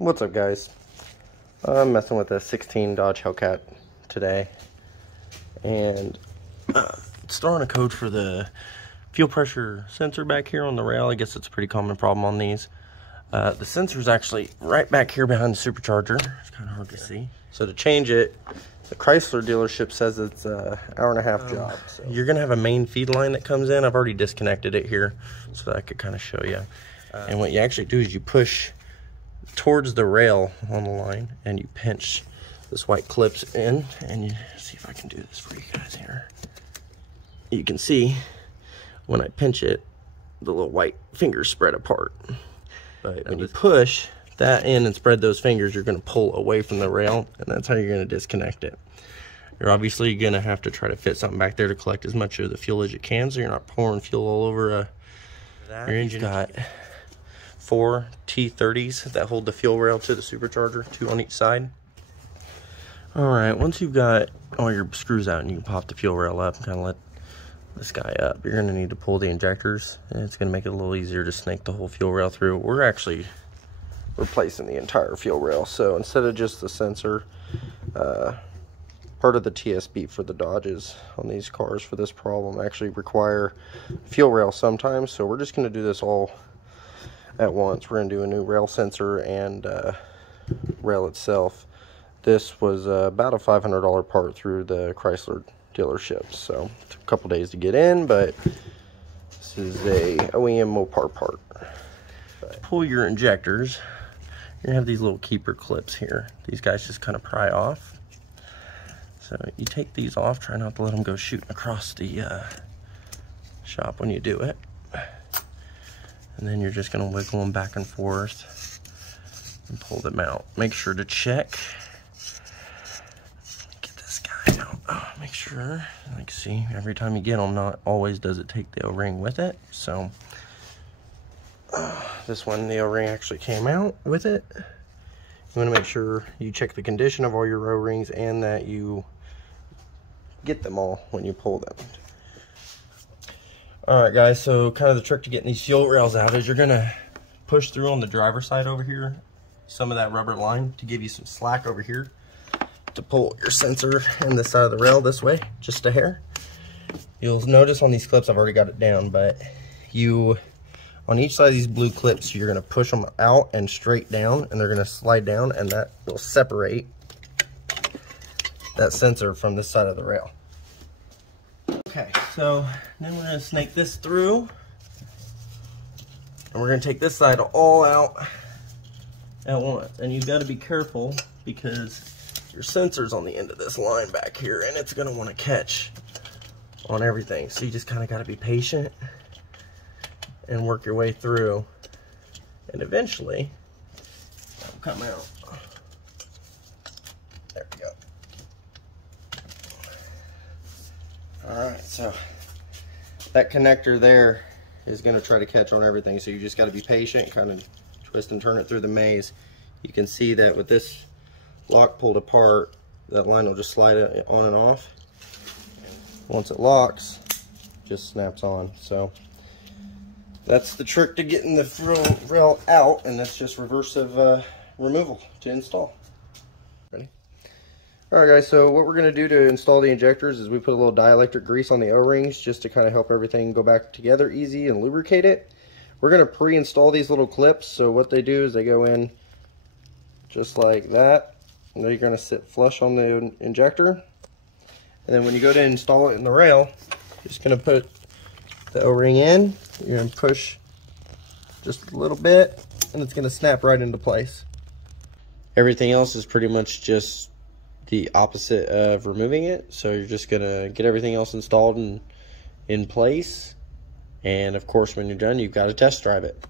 What's up, guys? I'm messing with a 16 Dodge Hellcat today, and it's throwing a code for the fuel pressure sensor back here on the rail. I guess it's a pretty common problem on these. The sensor's actually right back here behind the supercharger. It's kind of hard to see. So to change it, the Chrysler dealership says it's an hour-and-a-half job. So you're gonna have a main feed line that comes in. I've already disconnected it here so that I could kind of show you. And what you actually do is you push towards the rail on the line and you pinch this white clips in, and you see if I can do this for you guys here. You can see when I pinch it, the little white fingers spread apart. But when you push that in and spread those fingers, you're going to pull away from the rail, and that's how you're going to disconnect it. You're obviously going to have to try to fit something back there to collect as much of the fuel as you can, so you're not pouring fuel all over your engine. Got 4 T30s that hold the fuel rail to the supercharger, 2 on each side. Alright, once you've got all your screws out and you can pop the fuel rail up and kind of let this guy up, you're going to need to pull the injectors, and it's going to make it a little easier to snake the whole fuel rail through. We're actually replacing the entire fuel rail, so instead of just the sensor, part of the TSB for the Dodges on these cars for this problem actually require fuel rail sometimes, so we're just going to do this all at once. We're going to do a new rail sensor and rail itself. This was about a $500 part through the Chrysler dealership, so it took a couple days to get in, but this is a OEM Mopar part. Pull your injectors. You have these little keeper clips here. These guys just kind of pry off. So you take these off, try not to let them go shooting across the shop when you do it. And then you're just going to wiggle them back and forth and pull them out. Make sure to check. Get this guy out. Oh, make sure. Like, see, every time you get them, not always does it take the O-ring with it. So this one, the O-ring actually came out with it. You want to make sure you check the condition of all your O-rings and that you get them all when you pull them. Alright guys, so kind of the trick to getting these fuel rails out is you're going to push through on the driver's side over here, some of that rubber line to give you some slack over here to pull your sensor and this side of the rail this way, just a hair. You'll notice on these clips I've already got it down, but you, on each side of these blue clips, you're going to push them out and straight down, and they're going to slide down, and that will separate that sensor from this side of the rail. Okay, so then we're going to snake this through, and we're going to take this side all out at once. And you've got to be careful because your sensor's on the end of this line back here, and it's going to want to catch on everything. So you just kind of got to be patient and work your way through, and eventually that'll come out. There we go. Alright, so that connector there is going to try to catch on everything, so you just got to be patient, kind of twist and turn it through the maze. You can see that with this lock pulled apart, that line will just slide it on and off. Once it locks, it just snaps on. So that's the trick to getting the fuel rail out, and that's just reversive removal to install. Ready? Alright guys, so what we're going to do to install the injectors is we put a little dielectric grease on the O-rings just to kind of help everything go back together easy and lubricate it. We're going to pre-install these little clips, so what they do is they go in just like that, and they're going to sit flush on the injector. And then when you go to install it in the rail, you're just going to put the O-ring in, you're going to push just a little bit, and it's going to snap right into place. Everything else is pretty much just the opposite of removing it, so you're just going to get everything else installed and in place, and of course when you're done you've got to test drive it.